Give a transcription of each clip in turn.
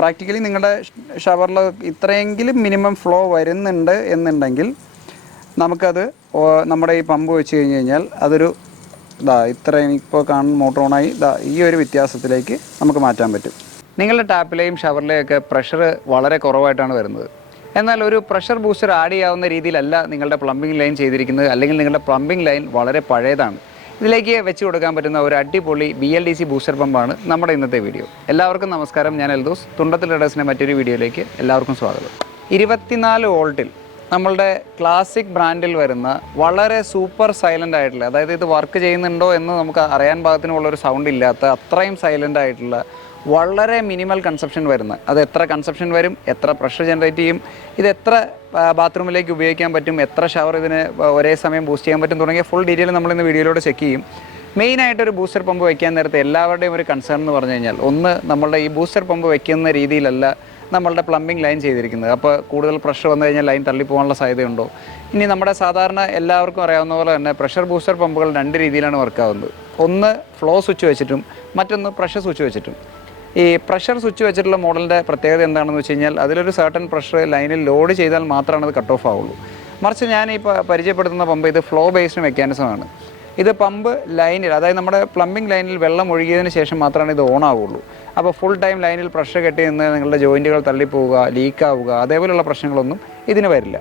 Practically നിങ്ങളുടെ ഷവറിൽ ഇത്രയെങ്കിലും minimum flow വരുന്നുണ്ട് എന്നുണ്ടെങ്കിൽ നമുക്കത് നമ്മുടെ ഈ പമ്പ് വെച്ച് കഴിഞ്ഞ് കഴിഞ്ഞാൽ അതൊരു ഇതാ ഇത്രയും ഇപ്പോൾ കാണുന്ന മോട്ടോർ ഓണായി ഇതാ ഈ ഒരു വ്യത്യാസത്തിലേക്ക് നമുക്ക് മാറ്റാൻ പറ്റും. നിങ്ങളുടെ ടാപ്പിലെയും ഷവറിലെയും ഒക്കെ പ്രഷർ വളരെ കുറവായിട്ടാണ് വരുന്നത്. എന്നാൽ ഒരു പ്രഷർ ബൂസ്റ്റർ ആഡ് ചെയ്യാവുന്ന രീതിയിലല്ല നിങ്ങളുടെ പ്ലംബിംഗ് ലൈൻ ചെയ്തിരിക്കുന്നത്. അല്ലെങ്കിൽ നിങ്ങളുടെ പ്ലംബിംഗ് ലൈൻ വളരെ പഴയതാണ്. ഇതിലേക്ക് വെച്ച് കൊടുക്കാൻ പറ്റുന്ന ഒരു അടിപൊളി B L D C booster പമ്പാണ് നമ്മുടെ ഇന്നത്തെ വീഡിയോ എല്ലാവർക്കും നമസ്കാരം. ഞാൻ എൽദോസ്. തുണ്ടത്തിൽ റഡേഴ്സിന്റെ മറ്റൊരു വീഡിയോയിലേക്ക് എല്ലാവർക്കും സ്വാഗതം. ഇരുപത്തിനാല് വോൾട്ടിൽ നമ്മളുടെ ക്ലാസിക് ബ്രാൻഡിൽ വരുന്ന വളരെ സൂപ്പർ സൈലന്റ് ആയിട്ടുള്ള അതായത് ഇത് വർക്ക് ചെയ്യുന്നുണ്ടോ എന്ന് നമുക്ക് അറിയാൻ പാകത്തിനുള്ളൊരു സൗണ്ട് ഇല്ലാത്ത അത്രയും സൈലന്റ് ആയിട്ടുള്ള വളരെ മിനിമൽ കൺസപ്ഷൻ വരുന്നത്. അത് എത്ര കൺസപ്ഷൻ വരും എത്ര പ്രഷർ ജനറേറ്റ് ചെയ്യും ഇത് എത്ര ബാത്റൂമിലേക്ക് ഉപയോഗിക്കാൻ പറ്റും എത്ര ഷവർ ഇതിന് ഒരേ സമയം ബൂസ്റ്റ് ചെയ്യാൻ പറ്റും തുടങ്ങിയ ഫുൾ ഡീറ്റെയിൽ നമ്മൾ ഇന്ന് വീഡിയോയിലൂടെ ചെക്ക് ചെയ്യും. മെയിനായിട്ട് ഒരു ബൂസ്റ്റർ പമ്പ് വയ്ക്കാൻ നേരത്തെ എല്ലാവരുടെയും ഒരു കൺസേൺ എന്ന് പറഞ്ഞു കഴിഞ്ഞാൽ ഒന്ന് നമ്മളുടെ ഈ ബൂസ്റ്റർ പമ്പ് വയ്ക്കുന്ന രീതിയിലല്ല നമ്മളുടെ പ്ലംബിംഗ് ലൈൻ ചെയ്തിരിക്കുന്നത്. അപ്പോൾ കൂടുതൽ പ്രഷർ വന്നു കഴിഞ്ഞാൽ ലൈൻ തള്ളിപ്പോകാനുള്ള സാധ്യതയുണ്ടോ? ഇനി നമ്മുടെ സാധാരണ എല്ലാവർക്കും അറിയാവുന്ന പോലെ തന്നെ പ്രഷർ ബൂസ്റ്റർ പമ്പുകൾ രണ്ട് രീതിയിലാണ് വർക്കാവുന്നത് ഒന്ന് ഫ്ലോ സ്വിച്ച് വെച്ചിട്ടും മറ്റൊന്ന് പ്രഷർ സ്വിച്ച് വെച്ചിട്ടും. ഈ പ്രഷർ സ്വിച്ച് വെച്ചിട്ടുള്ള മോഡലിന്റെ പ്രത്യേകത എന്താണെന്ന് വെച്ച് കഴിഞ്ഞാൽ അതിലൊരു സർട്ടൺ പ്രഷർ ലൈനിൽ ലോഡ് ചെയ്താൽ മാത്രമാണ് അത് കട്ട് ഓഫ് ആവുള്ളൂ. മറിച്ച് ഞാൻ ഈ പരിചയപ്പെടുത്തുന്ന പമ്പ് ഇത് ഫ്ലോ ബേസ്ഡ് മെക്കാനിസമാണ് ഇത് പമ്പ് ലൈനിൽ അതായത് നമ്മുടെ പ്ലംബിംഗ് ലൈനിൽ വെള്ളം ഒഴുകിയതിന് ശേഷം മാത്രമാണ് ഇത് ഓൺ ആവുള്ളൂ. അപ്പോൾ ഫുൾ ടൈം ലൈനിൽ പ്രഷർ കെട്ടി നിന്ന് നിങ്ങളുടെ ജോയിന്റുകൾ തള്ളിപ്പോവുക ലീക്ക് ആവുക അതേപോലെയുള്ള പ്രശ്നങ്ങളൊന്നും ഇതിന് വരില്ല.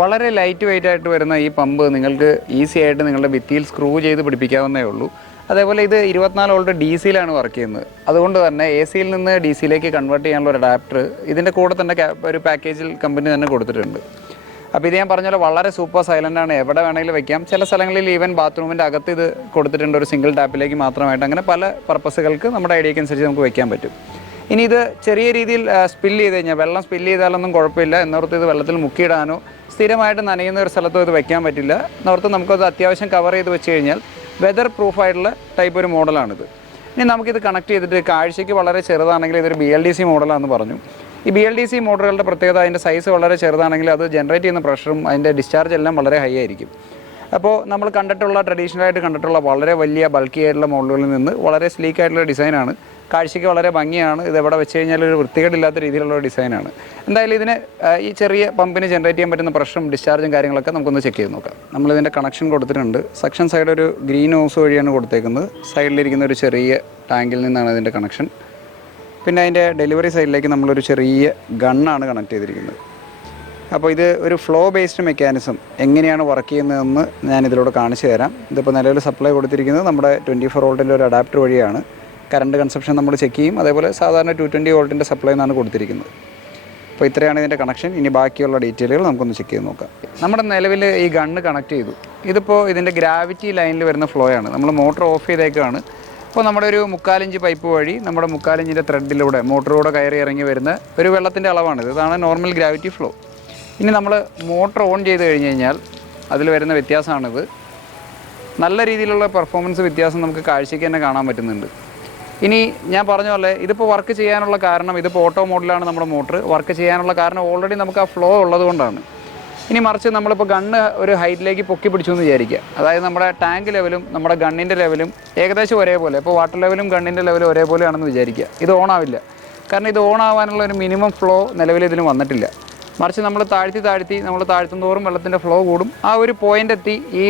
വളരെ ലൈറ്റ് വെയിറ്റ് ആയിട്ട് വരുന്ന ഈ പമ്പ് നിങ്ങൾക്ക് ഈസി ആയിട്ട് നിങ്ങളുടെ ഭിത്തിയിൽ സ്ക്രൂ ചെയ്ത് പിടിപ്പിക്കാവുന്നേ ഉള്ളൂ. അതേപോലെ ഇത് ഇരുപത്തിനാല് വോൾട്ട് ഡി സിയിലാണ് വർക്ക് ചെയ്യുന്നത്. അതുകൊണ്ട് തന്നെ എ സിയിൽ നിന്ന് ഡി സിയിലേക്ക് കൺവേർട്ട് ചെയ്യാനുള്ള ഒരു അഡാപ്റ്റർ ഇതിന്റെ കൂടെ തന്നെ ഒരു പാക്കേജിൽ കമ്പനി തന്നെ കൊടുത്തിട്ടുണ്ട്. അപ്പോൾ ഇത് ഞാൻ പറഞ്ഞ പോലെ വളരെ സൂപ്പർ സൈലന്റ് ആണ്. എവിടെ വേണമെങ്കിലും വെക്കാം. ചില സ്ഥലങ്ങളിൽ ഈവൻ ബാത്റൂമിന്റെ അകത്ത് ഇത് കൊടുത്തിട്ടുണ്ട്. ഒരു സിംഗിൾ ടാപ്പിലേക്ക് മാത്രമായിട്ട്. അങ്ങനെ പല പർപ്പസുകൾക്ക് നമ്മുടെ ഐഡിയക്ക് അനുസരിച്ച് നമുക്ക് വെക്കാൻ പറ്റും. ഇനി ഇത് ചെറിയ രീതിയിൽ സ്പില്ല് ചെയ്ത് കഴിഞ്ഞാൽ വെള്ളം സ്പില്ല് ചെയ്താലൊന്നും കുഴപ്പമില്ല. എന്നോർത്ത് ഇത് വെള്ളത്തിൽ മുക്കിയിടാനോ സ്ഥിരമായിട്ട് നനയുന്ന ഒരു സ്ഥലത്തോ ഇത് വെക്കാൻ പറ്റില്ല. എന്നോർത്ത് നമുക്കത് അത്യാവശ്യം കവർ ചെയ്ത് വെച്ച് കഴിഞ്ഞാൽ വെതർ പ്രൂഫ് ആയിട്ടുള്ള ടൈപ്പ് ഒരു മോഡലാണിത് ഇനി നമുക്കിത് കണക്ട് ചെയ്തിട്ട് കാഴ്ചയ്ക്ക് വളരെ ചെറുതാണെങ്കിൽ ഇതൊരു ബി എൽ ഡി സി മോഡലാണെന്ന് പറഞ്ഞു. ഈ ബി എൽ ഡി സി മോഡലുകളുടെ പ്രത്യേകത അതിന്റെ സൈസ് വളരെ ചെറുതാണെങ്കിൽ അത് ജനറേറ്റ് ചെയ്യുന്ന പ്രഷറും അതിന്റെ ഡിസ്ചാർജ് എല്ലാം വളരെ ഹൈ ആയിരിക്കും. അപ്പോൾ നമ്മൾ കണ്ടിട്ടുള്ള ട്രഡീഷണൽ ആയിട്ട് കണ്ടിട്ടുള്ള വളരെ വലിയ ബൾക്കി ആയിട്ടുള്ള മോഡലുകളിൽ നിന്ന് വളരെ സ്ലീക്ക് ആയിട്ടുള്ള ഡിസൈനാണ് കാഴ്ചയ്ക്ക് വളരെ ഭംഗിയാണ്. ഇത് എവിടെ വെച്ച് കഴിഞ്ഞാൽ ഒരു വൃത്തികേടില്ലാത്ത രീതിയിലുള്ള ഡിസൈനാണ് എന്തായാലും ഇതിന് ഈ ചെറിയ പമ്പിന് ജനറേറ്റ് ചെയ്യാൻ പറ്റുന്ന പ്രഷറും ഡിസ്ചാർജും കാര്യങ്ങളൊക്കെ നമുക്കൊന്ന് ചെക്ക് ചെയ്ത് നോക്കാം. നമ്മളിതിന്റെ കണക്ഷൻ കൊടുത്തിട്ടുണ്ട്. സെക്ഷൻ സൈഡ് ഒരു ഗ്രീൻ ഹൗസ് വഴിയാണ് കൊടുത്തേക്കുന്നത്. സൈഡിലിരിക്കുന്ന ഒരു ചെറിയ ടാങ്കിൽ നിന്നാണ് ഇതിന്റെ കണക്ഷൻ പിന്നെ അതിന്റെ ഡെലിവറി സൈഡിലേക്ക് നമ്മളൊരു ചെറിയ ഗണ്ണാണ് കണക്ട് ചെയ്തിരിക്കുന്നത്. അപ്പോൾ ഇത് ഒരു ഫ്ലോ ബേസ്ഡ് മെക്കാനിസം എങ്ങനെയാണ് വർക്ക് ചെയ്യുന്നതെന്ന് ഞാൻ ഇതിലൂടെ കാണിച്ചു തരാം. ഇതിപ്പോൾ നിലവിൽ സപ്ലൈ കൊടുത്തിരിക്കുന്നത് നമ്മുടെ ട്വന്റി ഫോർ വോൾട്ടിന്റെ ഒരു അഡാപ്റ്റർ വഴിയാണ്. കറണ്ട് കൺസപ്ഷൻ നമ്മൾ ചെക്ക് ചെയ്യും. അതേപോലെ സാധാരണ ടു ട്വന്റി വോൾട്ടിന്റെ സപ്ലൈ എന്നാണ് കൊടുത്തിരിക്കുന്നത്. അപ്പോൾ ഇത്രയാണ് ഇതിന്റെ കണക്ഷൻ ഇനി ബാക്കിയുള്ള ഡീറ്റെയിലുകൾ നമുക്കൊന്ന് ചെക്ക് ചെയ്ത് നോക്കാം. നമ്മുടെ നിലവിൽ ഈ ഗണ്ണ് കണക്ട് ചെയ്തു. ഇതിപ്പോൾ ഇതിന്റെ ഗ്രാവിറ്റി ലൈനിൽ വരുന്ന ഫ്ലോ ആണ്. നമ്മൾ മോട്ടർ ഓഫ് ചെയ്തേക്കാണ്. ഇപ്പോൾ നമ്മുടെ ഒരു മുക്കാലിഞ്ച് പൈപ്പ് വഴി നമ്മുടെ മുക്കാലിഞ്ചിന്റെ ത്രെഡിലൂടെ മോട്ടറിലൂടെ കയറി ഇറങ്ങി വരുന്ന ഒരു വെള്ളത്തിന്റെ അളവാണിത്. ഇതാണ് നോർമൽ ഗ്രാവിറ്റി ഫ്ലോ ഇനി നമ്മൾ മോട്ടർ ഓൺ ചെയ്ത് കഴിഞ്ഞ് കഴിഞ്ഞാൽ അതിൽ വരുന്ന വ്യത്യാസമാണിത്. നല്ല രീതിയിലുള്ള പെർഫോമൻസ് വ്യത്യാസം നമുക്ക് കാഴ്ചയ്ക്ക് തന്നെ കാണാൻ പറ്റുന്നുണ്ട്. ഇനി ഞാൻ പറഞ്ഞ പോലെ ഇതിപ്പോൾ വർക്ക് ചെയ്യാനുള്ള കാരണം ഇതിപ്പോൾ ഓട്ടോ മോഡിലാണ് നമ്മുടെ മോട്ടർ വർക്ക് ചെയ്യാനുള്ള കാരണം ഓൾറെഡി നമുക്ക് ആ ഫ്ലോ ഉള്ളതുകൊണ്ടാണ് ഇനി മറിച്ച് നമ്മളിപ്പോൾ ഗണ്ണ് ഒരു ഹൈറ്റിലേക്ക് പൊക്കി പിടിച്ചു എന്ന് വിചാരിക്കുക. അതായത് നമ്മുടെ ടാങ്ക് ലെവലും നമ്മുടെ ഗണ്ണിന്റെ ലെവലും ഏകദേശം ഒരേപോലെ. ഇപ്പോൾ വാട്ടർ ലെവലും ഗണ്ണിന്റെ ലെവലും ഒരേപോലെയാണെന്ന് വിചാരിക്കുക. ഇത് ഓൺ ആവില്ല. കാരണം ഇത് ഓൺ ആവാനുള്ള ഒരു മിനിമം ഫ്ലോ നിലവിൽ ഇതിന് വന്നിട്ടില്ല. മറിച്ച് നമ്മൾ താഴ്ത്തി താഴ്ത്തി നമ്മൾ താഴ്ത്തും തോറും വെള്ളത്തിന്റെ ഫ്ലോ കൂടും. ആ ഒരു പോയിന്റ് എത്തി ഈ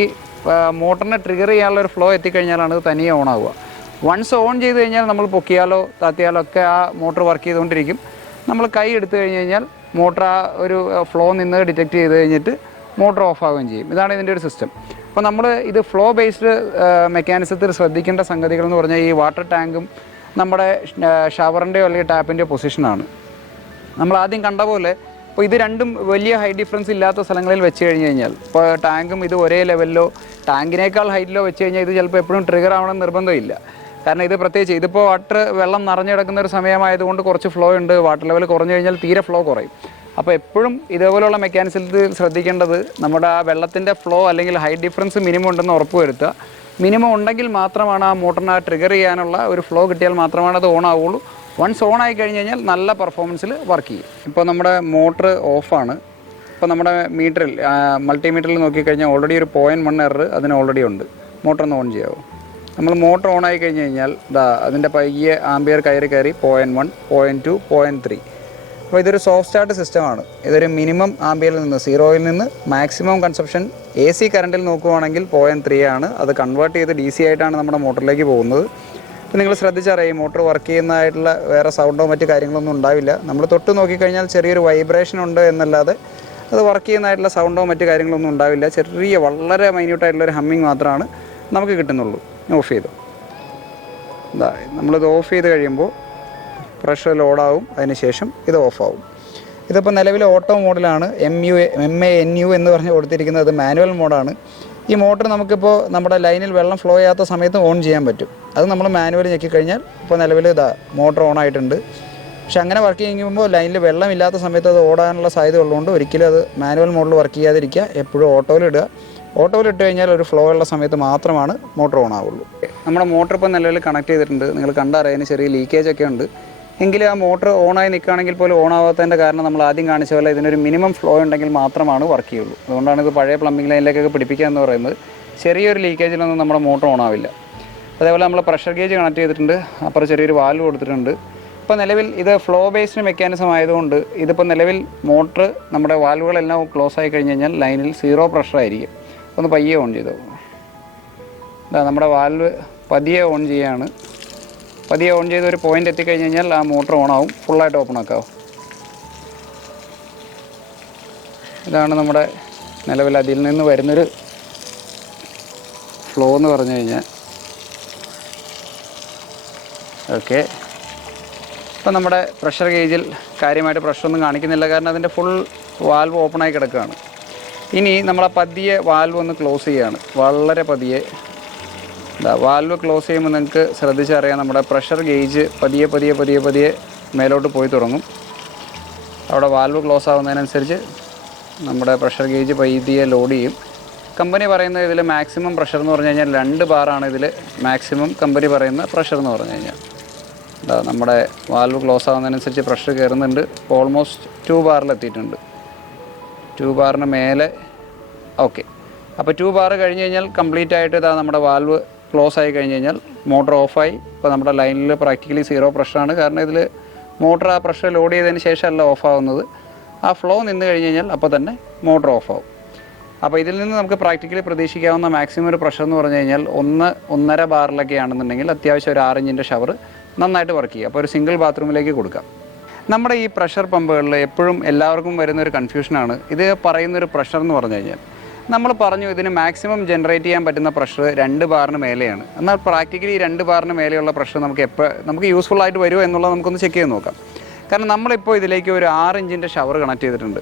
മോട്ടറിനെ ട്രിഗർ ചെയ്യാനുള്ള ഒരു ഫ്ലോ എത്തിക്കഴിഞ്ഞാലാണ് അത് തനിയെ ഓൺ ആവുക. വൺസ് ഓൺ ചെയ്ത് കഴിഞ്ഞാൽ നമ്മൾ പൊക്കിയാലോ താത്തിയാലോ ഒക്കെ ആ മോട്ടർ വർക്ക് ചെയ്തുകൊണ്ടിരിക്കും. നമ്മൾ കൈ എടുത്തു കഴിഞ്ഞ് കഴിഞ്ഞാൽ മോട്ടർ ആ ഒരു ഫ്ലോ നിന്ന് ഡിറ്റക്ട് ചെയ്ത് കഴിഞ്ഞിട്ട് മോട്ടർ ഓഫ് ആവുകയും ചെയ്യും. ഇതാണ് ഇതിന്റെ ഒരു സിസ്റ്റം അപ്പോൾ നമ്മൾ ഇത് ഫ്ലോ ബേസ്ഡ് മെക്കാനിസത്തിൽ ശ്രദ്ധിക്കേണ്ട സംഗതികൾ എന്ന് പറഞ്ഞാൽ ഈ വാട്ടർ ടാങ്കും നമ്മുടെ ഷവറിന്റെയോ അല്ലെങ്കിൽ ടാപ്പിന്റെയോ പൊസിഷനാണ് നമ്മൾ ആദ്യം കണ്ട പോലെ ഇപ്പോൾ ഇത് രണ്ടും വലിയ ഹൈ ഡിഫറൻസ് ഇല്ലാത്ത സ്ഥലങ്ങളിൽ വെച്ച് കഴിഞ്ഞ് കഴിഞ്ഞാൽ. ഇപ്പോൾ ടാങ്കും ഇത് ഒരേ ലെവലിലോ ടാങ്കിനേക്കാൾ ഹൈറ്റിലോ വെച്ച് കഴിഞ്ഞാൽ ഇത് ചിലപ്പോൾ എപ്പോഴും ട്രിഗർ ആവണം നിർബന്ധമില്ല. കാരണം ഇത് പ്രത്യേകിച്ച് ഇതിപ്പോൾ വാട്ടർ വെള്ളം നിറഞ്ഞു കിടക്കുന്ന ഒരു സമയമായതുകൊണ്ട് കുറച്ച് ഫ്ലോ ഉണ്ട്. വാട്ടർ ലെവൽ കുറഞ്ഞു കഴിഞ്ഞാൽ തീരെ ഫ്ലോ കുറയും. അപ്പോൾ എപ്പോഴും ഇതേപോലെയുള്ള മെക്കാനിസത്തിൽ ശ്രദ്ധിക്കേണ്ടത് നമ്മുടെ ആ വെള്ളത്തിന്റെ ഫ്ലോ അല്ലെങ്കിൽ ഹൈ ഡിഫറൻസ് മിനിമം ഉണ്ടെന്ന് ഉറപ്പ് വരുത്തുക മിനിമം ഉണ്ടെങ്കിൽ മാത്രമാണ് ആ മോട്ടറിന് ആ ട്രിഗർ ചെയ്യാനുള്ള ഒരു ഫ്ലോ കിട്ടിയാൽ മാത്രമാണ് അത് ഓൺ ആവുള്ളൂ. വൺസ് ഓൺ ആയി കഴിഞ്ഞ് കഴിഞ്ഞാൽ നല്ല പെർഫോമൻസിൽ വർക്ക് ചെയ്യും. ഇപ്പോൾ നമ്മുടെ മോട്ടർ ഓഫാണ് ഇപ്പോൾ നമ്മുടെ മീറ്ററിൽ മൾട്ടിമീറ്ററിൽ നോക്കിക്കഴിഞ്ഞാൽ ഓൾറെഡി ഒരു പോയിന്റ് വൺ എറർ അതിന് ഓൾറെഡി ഉണ്ട്. മോട്ടർ ഒന്ന് ഓൺ ചെയ്യാവോ. നമ്മൾ മോട്ടർ ഓൺ ആയി കഴിഞ്ഞ് കഴിഞ്ഞാൽ ഇതാ അതിന്റെ പയ്യെ ആംബിയർ കയറി കയറി point one point two point three അപ്പോൾ ഇതൊരു സോഫ്റ്റ് സ്റ്റാർട്ട് സിസ്റ്റമാണ് ഇതൊരു മിനിമം ആംബിയറിൽ നിന്ന് സീറോയിൽ നിന്ന് മാക്സിമം കൺസപ്ഷൻ എ സി കറണ്ടിൽ നോക്കുവാണെങ്കിൽ പോയിന്റ് ത്രീ ആണ്. അത് കൺവേർട്ട് ചെയ്ത് ഡി സി ആയിട്ടാണ് നമ്മുടെ മോട്ടറിലേക്ക് പോകുന്നത്. അപ്പോൾ നിങ്ങൾ ശ്രദ്ധിച്ചറിയാം മോട്ടോർ വർക്ക് ചെയ്യുന്നതായിട്ടുള്ള വേറെ സൗണ്ടോ മറ്റു കാര്യങ്ങളൊന്നും ഉണ്ടാവില്ല. നമ്മൾ തൊട്ട് നോക്കിക്കഴിഞ്ഞാൽ ചെറിയൊരു വൈബ്രേഷൻ ഉണ്ട് എന്നല്ലാതെ അത് വർക്ക് ചെയ്യുന്നതായിട്ടുള്ള സൗണ്ടോ മറ്റു കാര്യങ്ങളൊന്നും ഉണ്ടാവില്ല. ചെറിയ വളരെ മൈന്യൂട്ടായിട്ടുള്ള ഒരു ഹമ്മിങ് മാത്രമാണ് നമുക്ക് കിട്ടുന്നുള്ളൂ. ഓഫ് ചെയ്തു. ഇതാ നമ്മളിത് ഓഫ് ചെയ്ത് കഴിയുമ്പോൾ പ്രഷർ ലോഡാവും അതിന് ശേഷം ഇത് ഓഫാവും ഇതിപ്പോൾ നിലവിലെ ഓട്ടോ മോഡലാണ് M U M A N U എന്ന് പറഞ്ഞ് കൊടുത്തിരിക്കുന്നത്. മാനുവൽ മോഡാണ് ഈ മോട്ടർ നമുക്കിപ്പോൾ നമ്മുടെ ലൈനിൽ വെള്ളം ഫ്ലോ ചെയ്യാത്ത സമയത്ത് ഓൺ ചെയ്യാൻ പറ്റും. അത് നമ്മൾ മാനുവൽ ഞെക്കിക്കഴിഞ്ഞാൽ ഇപ്പോൾ നിലവിൽ ഇതാ മോട്ടർ ഓൺ ആയിട്ടുണ്ട്. പക്ഷെ അങ്ങനെ വർക്ക് ചെയ്യുമ്പോൾ ലൈനിൽ വെള്ളമില്ലാത്ത സമയത്ത് അത് ഓടാനുള്ള സാധ്യത ഉള്ളതുകൊണ്ട് ഒരിക്കലും അത് മാനുവൽ മോഡിൽ വർക്ക് ചെയ്യാതിരിക്കുക എപ്പോഴും ഓട്ടോയിൽ ഇട്ട് കഴിഞ്ഞാൽ ഒരു ഫ്ലോ ഉള്ള സമയത്ത് മാത്രമാണ് മോട്ടർ ഓൺ ആവുള്ളൂ. നമ്മുടെ മോട്ടർ ഇപ്പോൾ നിലവിൽ കണക്ട് ചെയ്തിട്ടുണ്ട്. നിങ്ങൾ കണ്ടറിയാൻ ചെറിയ ലീക്കേജ് ഒക്കെ ഉണ്ട്. എങ്കിലും ആ മോട്ടർ ഓണായി നിൽക്കുകയാണെങ്കിൽ പോലും ഓൺ ആവാത്തതിന്റെ കാരണം നമ്മൾ ആദ്യം കാണിച്ച പോലെ ഇതിനൊരു മിനിമം ഫ്ലോ ഉണ്ടെങ്കിൽ മാത്രമാണ് വർക്ക് ചെയ്യുള്ളൂ. അതുകൊണ്ടാണ് ഇത് പഴയ പ്ലംബിംഗ് ലൈനിലേക്കൊക്കെ പിടിപ്പിക്കുക എന്ന് പറയുന്നത്. ചെറിയൊരു ലീക്കേജിലൊന്നും നമ്മുടെ മോട്ടോർ ഓൺ ആവില്ല അതേപോലെ നമ്മൾ പ്രഷർ ഗേജ് കണക്ട് ചെയ്തിട്ടുണ്ട്. അപ്പുറം ചെറിയൊരു വാൽവ് കൊടുത്തിട്ടുണ്ട്. ഇപ്പോൾ നിലവിൽ ഇത് ഫ്ലോ ബേസ്ഡ് മെക്കാനിസം ആയതുകൊണ്ട് ഇതിപ്പോൾ നിലവിൽ മോട്ടർ നമ്മുടെ വാൽവുകളെല്ലാം ക്ലോസ് ആയി കഴിഞ്ഞ് കഴിഞ്ഞാൽ ലൈനിൽ സീറോ പ്രഷർ ആയിരിക്കും. ഒന്ന് പയ്യെ ഓൺ ചെയ്തു. നമ്മുടെ വാൽവ് പതിയെ ഓൺ ചെയ്യാണ്. പതിയെ ഓൺ ചെയ്ത് ഒരു പോയിന്റ് എത്തിക്കഴിഞ്ഞ് കഴിഞ്ഞാൽ ആ മോട്ടർ ഓൺ ആവും ഫുള്ളായിട്ട് ഓപ്പൺ ആക്കാവും. ഇതാണ് നമ്മുടെ നിലവിൽ അതിൽ നിന്ന് വരുന്നൊരു ഫ്ലോ എന്ന് പറഞ്ഞു കഴിഞ്ഞാൽ. ഓക്കെ ഇപ്പം നമ്മുടെ പ്രഷർ ഗേജിൽ കാര്യമായിട്ട് പ്രഷറൊന്നും കാണിക്കുന്നില്ല. കാരണം അതിന്റെ ഫുൾ വാൽവ് ഓപ്പണായി കിടക്കുകയാണ്. ഇനി നമ്മളെ പതിയെ വാൽവ് ഒന്ന് ക്ലോസ് ചെയ്യുകയാണ് വളരെ പതിയെ വാൽവ് ക്ലോസ് ചെയ്യുമ്പോൾ നിങ്ങൾക്ക് ശ്രദ്ധിച്ചറിയാം നമ്മുടെ പ്രഷർ ഗേജ് പതിയെ പതിയെ പതിയെ പതിയെ മേലോട്ട് പോയി തുടങ്ങും. അവിടെ വാൽവ് ക്ലോസ് ആവുന്നതിനനുസരിച്ച് നമ്മുടെ പ്രഷർ ഗേജ് പതിയെ ലോഡ് ചെയ്യും. കമ്പനി പറയുന്ന ഇതിൽ മാക്സിമം പ്രഷർ എന്ന് പറഞ്ഞു കഴിഞ്ഞാൽ രണ്ട് ബാറാണ് ഇതിൽ മാക്സിമം കമ്പനി പറയുന്ന പ്രഷർ എന്ന് പറഞ്ഞു കഴിഞ്ഞാൽ. നമ്മുടെ വാൽവ് ക്ലോസ് ആവുന്നതിനനുസരിച്ച് പ്രഷർ കയറുന്നുണ്ട്. ഓൾമോസ്റ്റ് ടു ബാറിലെത്തിയിട്ടുണ്ട് ടു ബാറിന് മേലെ ഓക്കെ അപ്പോൾ ടു ബാർ കഴിഞ്ഞ് കഴിഞ്ഞാൽ കംപ്ലീറ്റ് ആയിട്ട് ഇതാ നമ്മുടെ വാൽവ് ക്ലോസ് ആയി കഴിഞ്ഞ് കഴിഞ്ഞാൽ മോട്ടർ ഓഫായി ഇപ്പോൾ നമ്മുടെ ലൈനിൽ പ്രാക്ടിക്കലി സീറോ പ്രഷറാണ്. കാരണം ഇതിൽ മോട്ടർ ആ പ്രഷർ ലോഡ് ചെയ്തതിന് ശേഷമല്ല ഓഫാവുന്നത് ആ ഫ്ലോ നിന്ന് കഴിഞ്ഞ് കഴിഞ്ഞാൽ അപ്പോൾ തന്നെ മോട്ടർ ഓഫാവും അപ്പോൾ ഇതിൽ നിന്ന് നമുക്ക് പ്രാക്ടിക്കലി പ്രതീക്ഷിക്കാവുന്ന മാക്സിമം ഒരു പ്രഷർ എന്ന് പറഞ്ഞു കഴിഞ്ഞാൽ ഒന്ന് ഒന്നര ബാറിലൊക്കെ ആണെന്നുണ്ടെങ്കിൽ അത്യാവശ്യം ഒരു ആറിഞ്ചിന്റെ ഷവർ നന്നായിട്ട് വർക്ക് ചെയ്യുക. അപ്പോൾ ഒരു സിംഗിൾ ബാത്റൂമിലേക്ക് കൊടുക്കാം. നമ്മുടെ ഈ പ്രഷർ പമ്പുകളിൽ എപ്പോഴും എല്ലാവർക്കും വരുന്ന ഒരു കൺഫ്യൂഷനാണ്. ഇത് പറയുന്നൊരു പ്രഷർ എന്ന് പറഞ്ഞു കഴിഞ്ഞാൽ നമ്മൾ പറഞ്ഞു ഇതിന് മാക്സിമം ജനറേറ്റ് ചെയ്യാൻ പറ്റുന്ന പ്രഷർ രണ്ട് ബാറിന് മേലെയാണ്. എന്നാൽ പ്രാക്ടിക്കലി രണ്ട് ബാറിന് മേലെയുള്ള പ്രഷർ നമുക്ക് എപ്പോൾ നമുക്ക് യൂസ്ഫുൾ ആയിട്ട് വരുമോ എന്നുള്ളത് നമുക്കൊന്ന് ചെക്ക് ചെയ്ത് നോക്കാം. കാരണം നമ്മളിപ്പോൾ ഇതിലേക്ക് ഒരു ആറ് ഇഞ്ചിന്റെ ഷവർ കണക്ട് ചെയ്തിട്ടുണ്ട്.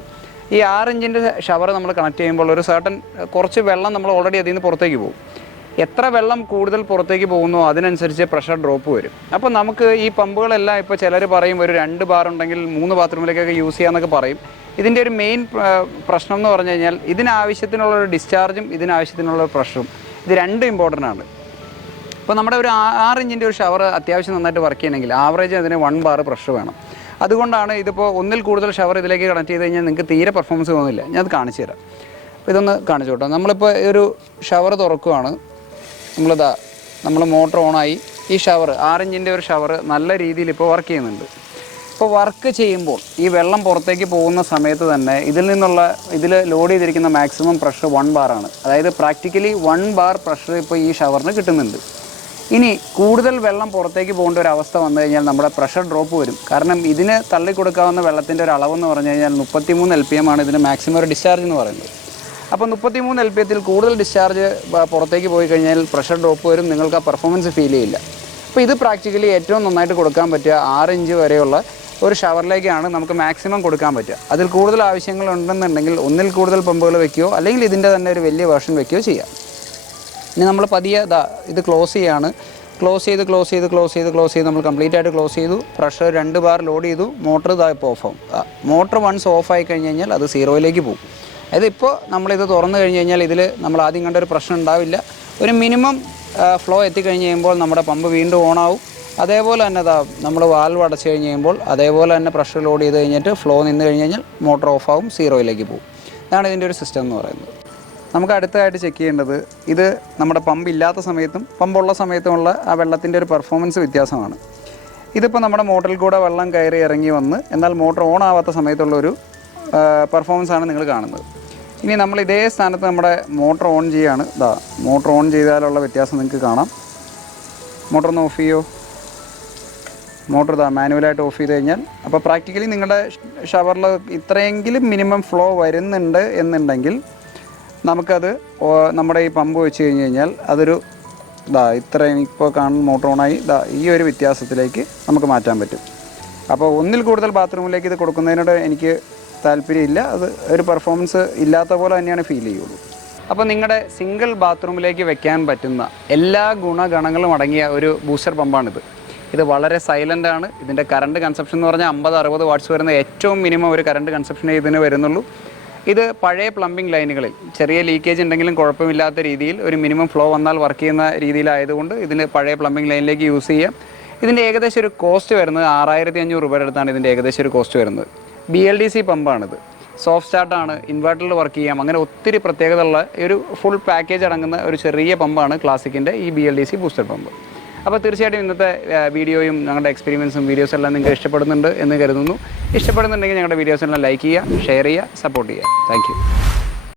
ഈ ആറ് ഇഞ്ചിന്റെ ഷവർ നമ്മൾ കണക്ട് ചെയ്യുമ്പോൾ ഒരു സർട്ടൻ കുറച്ച് വെള്ളം നമ്മൾ ഓൾറെഡി അതിൽ നിന്ന് പുറത്തേക്ക് പോകും. എത്ര വെള്ളം കൂടുതൽ പുറത്തേക്ക് പോകുന്നോ അതിനനുസരിച്ച് പ്രഷർ ഡ്രോപ്പ് വരും. അപ്പോൾ നമുക്ക് ഈ പമ്പുകളെല്ലാം ഇപ്പോൾ ചിലർ പറയും ഒരു രണ്ട് ബാർ ഉണ്ടെങ്കിൽ മൂന്ന് ബാത്റൂമിലേക്കൊക്കെ യൂസ് ചെയ്യാമെന്നൊക്കെ പറയും. ഇതിന്റെ ഒരു മെയിൻ പ്രശ്നം എന്ന് പറഞ്ഞു കഴിഞ്ഞാൽ ഇതിനാവശ്യത്തിനുള്ള ഒരു ഡിസ്ചാർജും ഇതിനാവശ്യത്തിനുള്ള ഒരു പ്രഷറും ഇത് രണ്ടും ഇമ്പോർട്ടന്റ് ആണ്. ഇപ്പോൾ നമ്മുടെ ഒരു ആറ് ഇഞ്ചിന്റെ ഒരു ഷവർ അത്യാവശ്യം നന്നായിട്ട് വർക്ക് ചെയ്യണമെങ്കിൽ ആവറേജ് അതിന് വൺ ബാർ പ്രഷർ വേണം. അതുകൊണ്ടാണ് ഇതിപ്പോൾ ഒന്നിൽ കൂടുതൽ ഷവർ ഇതിലേക്ക് കണക്ട് ചെയ്ത് കഴിഞ്ഞാൽ നിങ്ങൾക്ക് തീരെ പെർഫോമൻസ് തോന്നില്ല. ഞാൻ അത് കാണിച്ചു തരാം. അപ്പോൾ ഇതൊന്ന് കാണിച്ചു കേട്ടോ നമ്മളിപ്പോൾ ഒരു ഷവർ തുറക്കുവാണ്. നമ്മളിതാ നമ്മൾ മോട്ടർ ഓണായി ഈ ഷവർ ആറിഞ്ചിന്റെ ഒരു ഷവർ നല്ല രീതിയിൽ ഇപ്പോൾ വർക്ക് ചെയ്യുന്നുണ്ട്. ഇപ്പോൾ വർക്ക് ചെയ്യുമ്പോൾ ഈ വെള്ളം പുറത്തേക്ക് പോകുന്ന സമയത്ത് തന്നെ ഇതിൽ നിന്നുള്ള ഇതിൽ ലോഡ് ചെയ്തിരിക്കുന്ന മാക്സിമം പ്രഷർ വൺ ആണ്. അതായത് പ്രാക്ടിക്കലി വൺ ബാർ പ്രഷർ ഇപ്പോൾ ഈ ഷവറിന് കിട്ടുന്നുണ്ട്. ഇനി കൂടുതൽ വെള്ളം പുറത്തേക്ക് പോകേണ്ട ഒരു അവസ്ഥ വന്നു കഴിഞ്ഞാൽ നമ്മുടെ പ്രഷർ ഡ്രോപ്പ് വരും. കാരണം ഇതിന് തള്ളിക്കൊടുക്കാവുന്ന വെള്ളത്തിന്റെ ഒരു അളവെന്ന് പറഞ്ഞു കഴിഞ്ഞാൽ മുപ്പത്തിമൂന്ന് എൽ പി എം ആണ് ഇതിന് മാക്സിമം ഒരു ഡിസ്ചാർജ് എന്ന് പറയുന്നത്. അപ്പോൾ മുപ്പത്തിമൂന്ന് എൽ പി എത്തിൽ കൂടുതൽ ഡിസ്ചാർജ് പുറത്തേക്ക് പോയി കഴിഞ്ഞാൽ പ്രഷർ ഡ്രോപ്പ് വരും. നിങ്ങൾക്ക് ആ പെർഫോമൻസ് ഫീൽ ചെയ്യില്ല. അപ്പോൾ ഇത് പ്രാക്ടിക്കലി ഏറ്റവും നന്നായിട്ട് കൊടുക്കാൻ പറ്റുക ആറ് ഇഞ്ച് വരെയുള്ള ഒരു ഷവറിലേക്കാണ് നമുക്ക് മാക്സിമം കൊടുക്കാൻ പറ്റുക. അതിൽ കൂടുതൽ ആവശ്യങ്ങൾ ഉണ്ടെന്നുണ്ടെങ്കിൽ ഒന്നിൽ കൂടുതൽ പമ്പുകൾ വെക്കുകയോ അല്ലെങ്കിൽ ഇതിന്റെ തന്നെ ഒരു വലിയ വേർഷൻ വെക്കുകയോ ചെയ്യാം. ഇനി നമ്മൾ പതിയെ ദാ ഇത് ക്ലോസ് ചെയ്യാണ്. ക്ലോസ് ചെയ്ത് ക്ലോസ് ചെയ്ത് ക്ലോസ് ചെയ്ത് ക്ലോസ് ചെയ്ത് നമ്മൾ കംപ്ലീറ്റ് ആയിട്ട് ക്ലോസ് ചെയ്തു. പ്രഷർ രണ്ട് ബാർ ലോഡ് ചെയ്തു. മോട്ടർ ഇതാ ഇപ്പോൾ ഓഫ് ആവും. മോട്ടർ വൺസ് ഓഫ് ആയി കഴിഞ്ഞ് കഴിഞ്ഞാൽ അത് സീറോയിലേക്ക് പോകും. അതായത് ഇപ്പോൾ നമ്മളിത് തുറന്നു കഴിഞ്ഞ് കഴിഞ്ഞാൽ ഇതിൽ നമ്മൾ ആദ്യം കണ്ട ഒരു പ്രശ്നം ഉണ്ടാവില്ല. ഒരു മിനിമം ഫ്ലോ എത്തിക്കഴിഞ്ഞ് കഴിയുമ്പോൾ നമ്മുടെ പമ്പ് വീണ്ടും ഓൺ ആവും. അതേപോലെ തന്നെ ഇതാ നമ്മൾ വാൽവ് അടച്ചു കഴിഞ്ഞ് കഴിയുമ്പോൾ അതേപോലെ തന്നെ പ്രഷർ ലോഡ് ചെയ്ത് കഴിഞ്ഞിട്ട് ഫ്ലോ നിന്ന് കഴിഞ്ഞ് കഴിഞ്ഞാൽ മോട്ടർ ഓഫ് ആവും സീറോയിലേക്ക് പോകും. ഇതാണ് ഇതിന്റെ ഒരു സിസ്റ്റം എന്ന് പറയുന്നത്. നമുക്ക് അടുത്തതായിട്ട് ചെക്ക് ചെയ്യേണ്ടത് ഇത് നമ്മുടെ പമ്പ് ഇല്ലാത്ത സമയത്തും പമ്പുള്ള സമയത്തുമുള്ള ആ വെള്ളത്തിന്റെ ഒരു പെർഫോമൻസ് വ്യത്യാസമാണ്. ഇതിപ്പോൾ നമ്മുടെ മോട്ടറിൽ കൂടെ വെള്ളം കയറി ഇറങ്ങി വന്ന് എന്നാൽ മോട്ടർ ഓൺ ആവാത്ത സമയത്തുള്ള ഒരു പെർഫോമൻസ് ആണ് നിങ്ങൾ കാണുന്നത്. ഇനി നമ്മൾ ഇതേ സ്ഥാനത്ത് നമ്മുടെ മോട്ടർ ഓൺ ചെയ്യാണ്. ഇതാ മോട്ടർ ഓൺ ചെയ്താലുള്ള വ്യത്യാസം നിങ്ങൾക്ക് കാണാം. മോട്ടർ ഒന്ന് ഓഫ് ചെയ്യോ? മോട്ടർ ഇതാ മാനുവലായിട്ട് ഓഫ് ചെയ്ത് കഴിഞ്ഞാൽ അപ്പോൾ പ്രാക്ടിക്കലി നിങ്ങളുടെ ഷവറിൽ ഇത്രയെങ്കിലും മിനിമം ഫ്ലോ വരുന്നുണ്ട് എന്നുണ്ടെങ്കിൽ നമുക്കത് നമ്മുടെ ഈ പമ്പ് വെച്ച് കഴിഞ്ഞ് കഴിഞ്ഞാൽ അതൊരു ഇതാ ഇത്രയും ഇപ്പോൾ കാണുന്ന മോട്ടർ ഓണായി ഇതാ ഈ ഒരു വ്യത്യാസത്തിലേക്ക് നമുക്ക് മാറ്റാൻ പറ്റും. അപ്പോൾ ഒന്നിൽ കൂടുതൽ ബാത്റൂമിലേക്ക് ഇത് കൊടുക്കുന്നതിനോട് എനിക്ക് താല്പര്യമില്ല. അത് ഒരു പെർഫോമൻസ് ഇല്ലാത്ത പോലെ തന്നെയാണ് ഫീൽ ചെയ്യുള്ളൂ. അപ്പോൾ നിങ്ങളുടെ സിംഗിൾ ബാത്റൂമിലേക്ക് വെക്കാൻ പറ്റുന്ന എല്ലാ ഗുണഗണങ്ങളും അടങ്ങിയ ഒരു ബൂസ്റ്റർ പമ്പാണിത്. ഇത് വളരെ സൈലന്റ് ആണ്. ഇതിന്റെ കറണ്ട് കൺസപ്ഷൻ എന്ന് പറഞ്ഞാൽ അമ്പത് അറുപത് വാട്ട്സ് വരുന്ന ഏറ്റവും മിനിമം ഒരു കറണ്ട് കൺസെപ്ഷൻ ഇതിന് വരുന്നുള്ളൂ. ഇത് പഴയ പ്ലംബിംഗ് ലൈനുകളിൽ ചെറിയ ലീക്കേജ് ഉണ്ടെങ്കിലും കുഴപ്പമില്ലാത്ത രീതിയിൽ ഒരു മിനിമം ഫ്ലോ വന്നാൽ വർക്ക് ചെയ്യുന്ന രീതിയിലായതുകൊണ്ട് ഇതിന് പഴയ പ്ലംബിംഗ് ലൈനിലേക്ക് യൂസ് ചെയ്യാം. ഇതിന്റെ ഏകദേശം ഒരു കോസ്റ്റ് വരുന്നത് ആറായിരത്തി അഞ്ഞൂറ് രൂപയുടെ അടുത്താണ് ഇതിന്റെ ഏകദേശം ഒരു കോസ്റ്റ് വരുന്നത്. ബി എൽ ഡി സി പമ്പാണിത് സോഫ്റ്റ് സ്റ്റാർട്ടാണ് ഇൻവെർട്ടറിൽ വർക്ക് ചെയ്യാം. അങ്ങനെ ഒത്തിരി പ്രത്യേകതയുള്ള ഒരു ഫുൾ പാക്കേജ് അടങ്ങുന്ന ഒരു ചെറിയ പമ്പാണ് ക്ലാസിക്കിന്റെ ഈ B L D C booster pump അപ്പോൾ തീർച്ചയായിട്ടും ഇന്നത്തെ വീഡിയോയും ഞങ്ങളുടെ എക്സ്പീരിയൻസും വീഡിയോസ് എല്ലാം നിങ്ങൾക്ക് ഇഷ്ടപ്പെടുന്നുണ്ട് എന്ന് കരുതുന്നു. ഇഷ്ടപ്പെടുന്നുണ്ടെങ്കിൽ ഞങ്ങളുടെ വീഡിയോസ് എല്ലാം ലൈക്ക് ചെയ്യുക ഷെയർ ചെയ്യുക സപ്പോർട്ട് ചെയ്യുക. താങ്ക്